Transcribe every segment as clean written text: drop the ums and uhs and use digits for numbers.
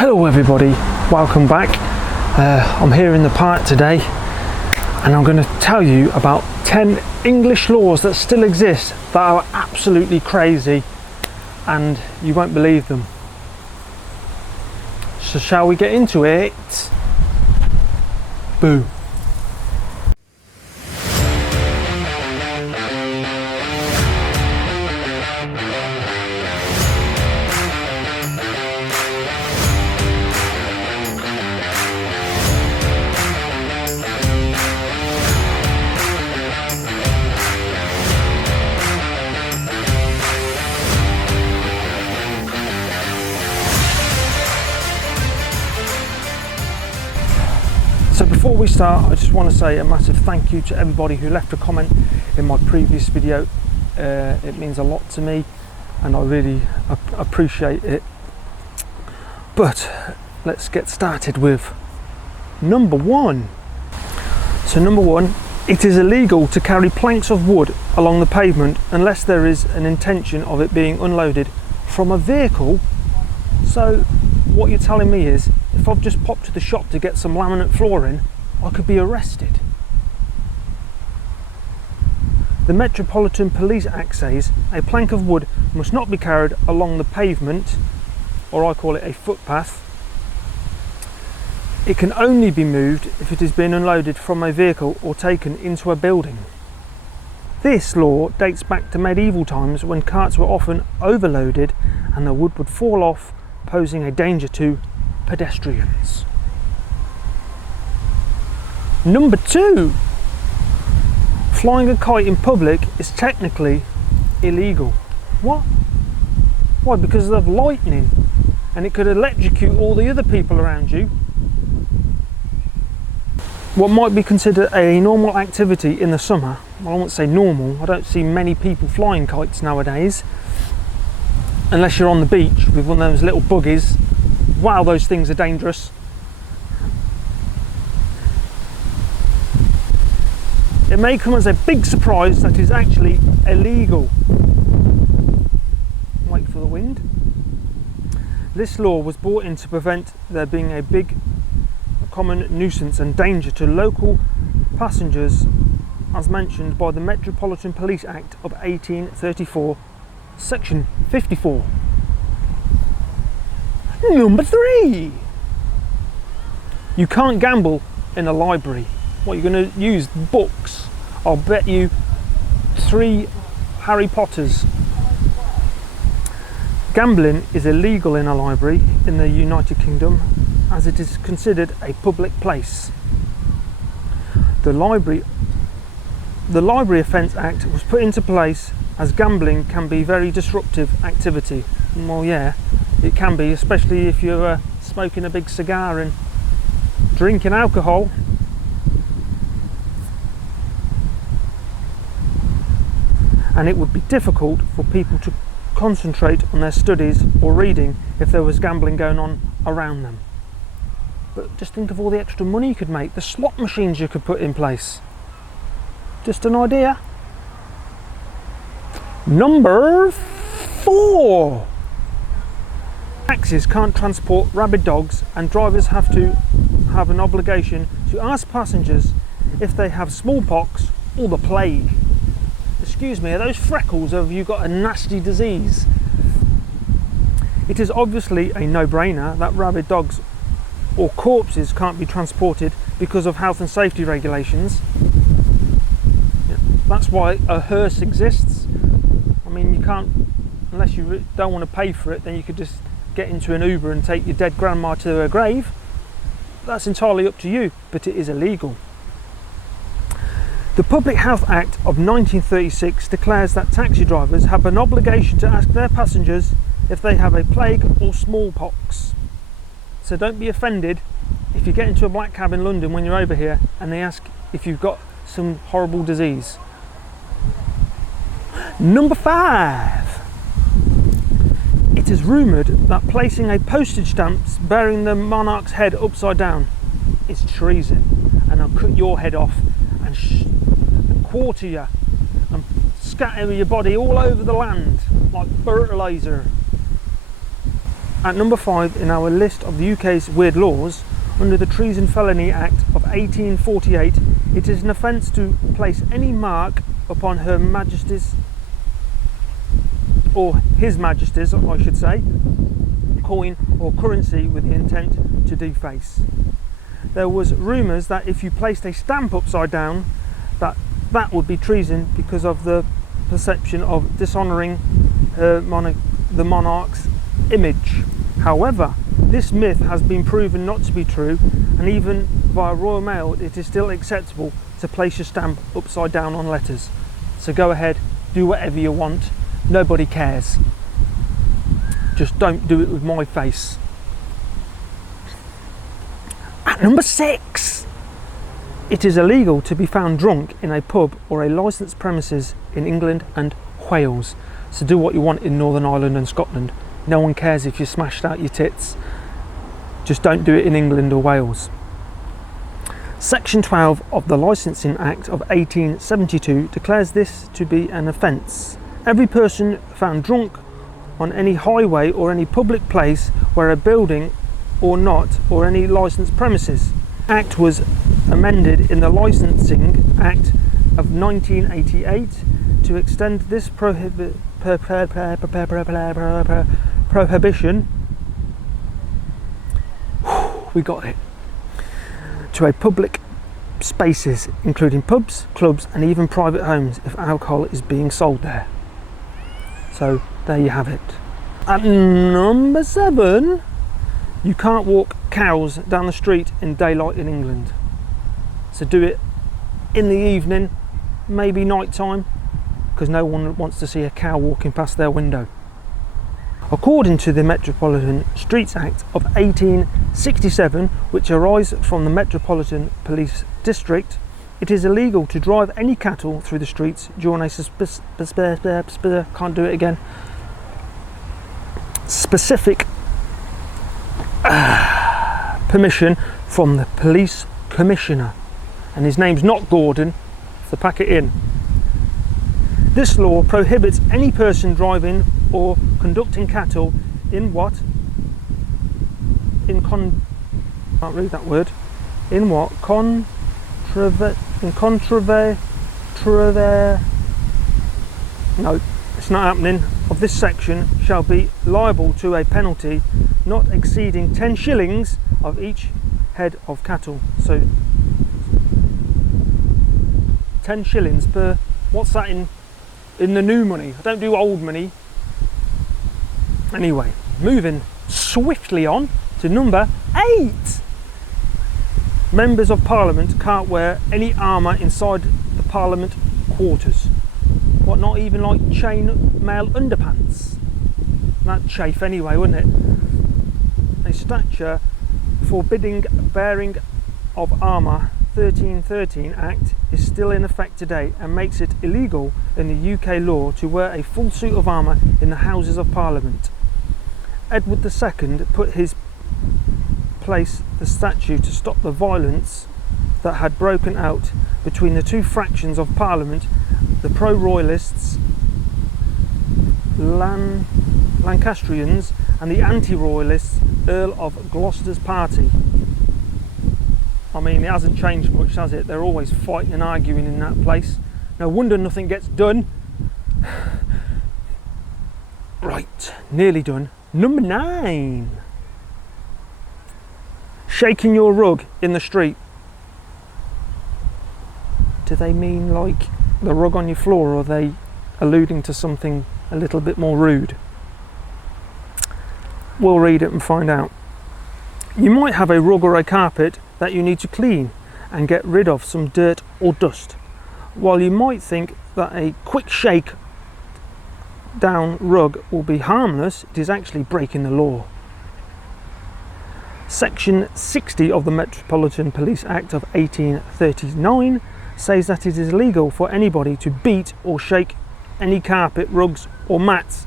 Hello everybody, welcome back. I'm here in the park today and I'm going to tell you about 10 English laws that still exist that are absolutely crazy and you won't believe them. So shall we get into it? Boo. So before we start, I just want to say a massive thank you to everybody who left a comment in my previous video. It means a lot to me and I really appreciate it. But let's get started with number one. So number one, it is illegal to carry planks of wood along the pavement unless there is an intention of it being unloaded from a vehicle. So what you're telling me is, if I've just popped to the shop to get some laminate flooring, I could be arrested. The Metropolitan Police Act says a plank of wood must not be carried along the pavement, or I call it a footpath. It can only be moved if it is being unloaded from a vehicle or taken into a building. This law dates back to medieval times when carts were often overloaded and the wood would fall off, posing a danger to pedestrians. Number two, flying a kite in public is technically illegal. What? Why? Because of lightning, and it could electrocute all the other people around you. What might be considered a normal activity in the summer, well, I won't say normal, I don't see many people flying kites nowadays, unless you're on the beach with one of those little buggies. Wow, those things are dangerous. It may come as a big surprise that is actually illegal. Wait for the wind. This law was brought in to prevent there being a big common nuisance and danger to local passengers, as mentioned by the Metropolitan Police Act of 1834, Section 54. Number three, you can't gamble in a library. What, you're going to use books? I'll bet you 3 Harry Potters. Gambling is illegal in a library in the United Kingdom as it is considered a public place. The Library Offence Act was put into place as gambling can be very disruptive activity. Well, yeah, it can be, especially if you're smoking a big cigar and drinking alcohol. And it would be difficult for people to concentrate on their studies or reading if there was gambling going on around them. But just think of all the extra money you could make, the slot machines you could put in place. Just an idea. Number 4. Taxis can't transport rabid dogs and drivers have to have an obligation to ask passengers if they have smallpox or the plague. Excuse me, are those freckles, or have you got a nasty disease? It is obviously a no-brainer that rabid dogs or corpses can't be transported because of health and safety regulations. That's why a hearse exists. I mean, you can't, unless you don't want to pay for it, then you could just get into an Uber and take your dead grandma to her grave. That's entirely up to you, but it is illegal. The Public Health Act of 1936 declares that taxi drivers have an obligation to ask their passengers if they have a plague or smallpox. So don't be offended if you get into a black cab in London when you're over here and they ask if you've got some horrible disease. Number 5. It is rumoured that placing a postage stamp bearing the monarch's head upside down is treason, and I'll cut your head off and quarter you and scatter your body all over the land like fertiliser. At number 5 in our list of the UK's weird laws, under the Treason Felony Act of 1848, it is an offence to place any mark upon Her Majesty's, or His Majesty's, I should say, coin or currency with the intent to deface. There was rumours that if you placed a stamp upside down, that would be treason because of the perception of dishonouring the monarch's image. However, this myth has been proven not to be true, and even via Royal Mail it is still acceptable to place your stamp upside down on letters. So go ahead, do whatever you want, nobody cares. Just don't do it with my face. At number 6, it is illegal to be found drunk in a pub or a licensed premises in England and Wales. So do what you want in Northern Ireland and Scotland. No one cares if you smashed out your tits. Just don't do it in England or Wales. Section 12 of the Licensing Act of 1872 declares this to be an offence. Every person found drunk on any highway or any public place where a building or not, or any licensed premises. Act was amended in the Licensing Act of 1988 to extend this prohibition we got it to a public spaces including pubs, clubs and even private homes if alcohol is being sold there. So there you have it. At number 7, you can't walk cows down the street in daylight in England. So do it in the evening, maybe night time, because no one wants to see a cow walking past their window. According to the Metropolitan Streets Act of 1867, which arises from the Metropolitan Police District, it is illegal to drive any cattle through the streets during a specific permission from the police commissioner, and his name's not Gordon, so pack it in. This law prohibits any person driving or conducting cattle in what? Can't read that word. In what? No, it's not happening. Of this section shall be liable to a penalty not exceeding 10 shillings of each head of cattle. So 10 shillings per, what's that in the new money? I don't do old money. Anyway, moving swiftly on to number 8. Members of Parliament can't wear any armour inside the Parliament quarters. What, not even like chain mail underpants? That'd chafe anyway, wouldn't it? A statute forbidding bearing of armour 1313 Act is still in effect today and makes it illegal in the UK law to wear a full suit of armour in the Houses of Parliament. Edward II put his place the statute to stop the violence that had broken out between the two fractions of Parliament, the pro-royalists, Lancastrians, and the anti-royalists, Earl of Gloucester's party. I mean, it hasn't changed much, has it? They're always fighting and arguing in that place. No wonder nothing gets done. Right, nearly done. Number 9. Shaking your rug in the street. Do they mean like the rug on your floor, or are they alluding to something a little bit more rude? We'll read it and find out. You might have a rug or a carpet that you need to clean and get rid of some dirt or dust. While you might think that a quick shake down rug will be harmless, it is actually breaking the law. Section 60 of the Metropolitan Police Act of 1839 says that it is illegal for anybody to beat or shake any carpet, rugs or mats,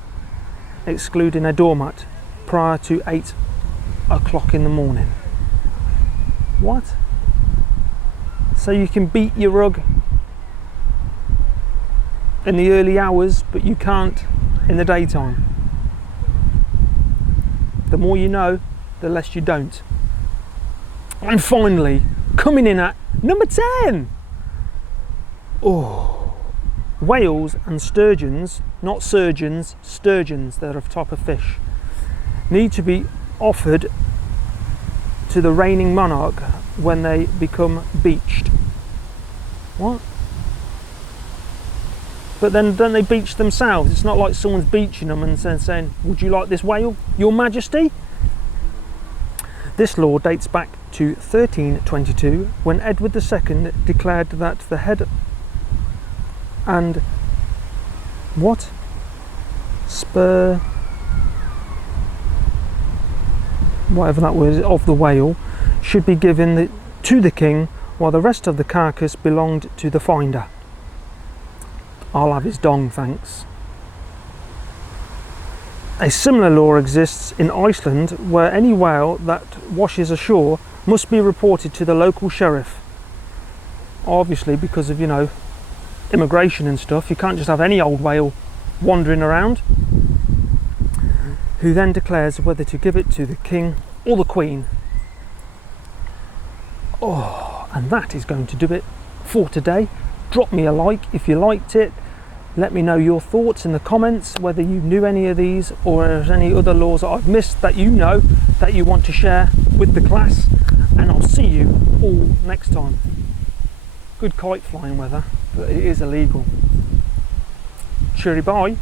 excluding a doormat, prior to 8 o'clock in the morning. What? So you can beat your rug in the early hours, but you can't in the daytime? The more you know, the less you don't. And finally, coming in at number 10. Oh, whales and sturgeons, not surgeons, sturgeons, they're a type of fish, need to be offered to the reigning monarch when they become beached. What? But then don't they beach themselves? It's not like someone's beaching them and saying, would you like this whale, your majesty? This law dates back to 1322, when Edward II declared that the head and what? Spur, whatever that was, of the whale should be given to the king, while the rest of the carcass belonged to the finder. I'll have his dong, thanks. A similar law exists in Iceland, where any whale that washes ashore must be reported to the local sheriff. Obviously, because of, you know, immigration and stuff, you can't just have any old whale wandering around, who then declares whether to give it to the king or the queen. Oh, and that is going to do it for today. Drop me a like if you liked it. Let me know your thoughts in the comments, whether you knew any of these or there's any other laws that I've missed that you know that you want to share with the class. And I'll see you all next time. Good kite flying weather, but it is illegal. Cheery bye.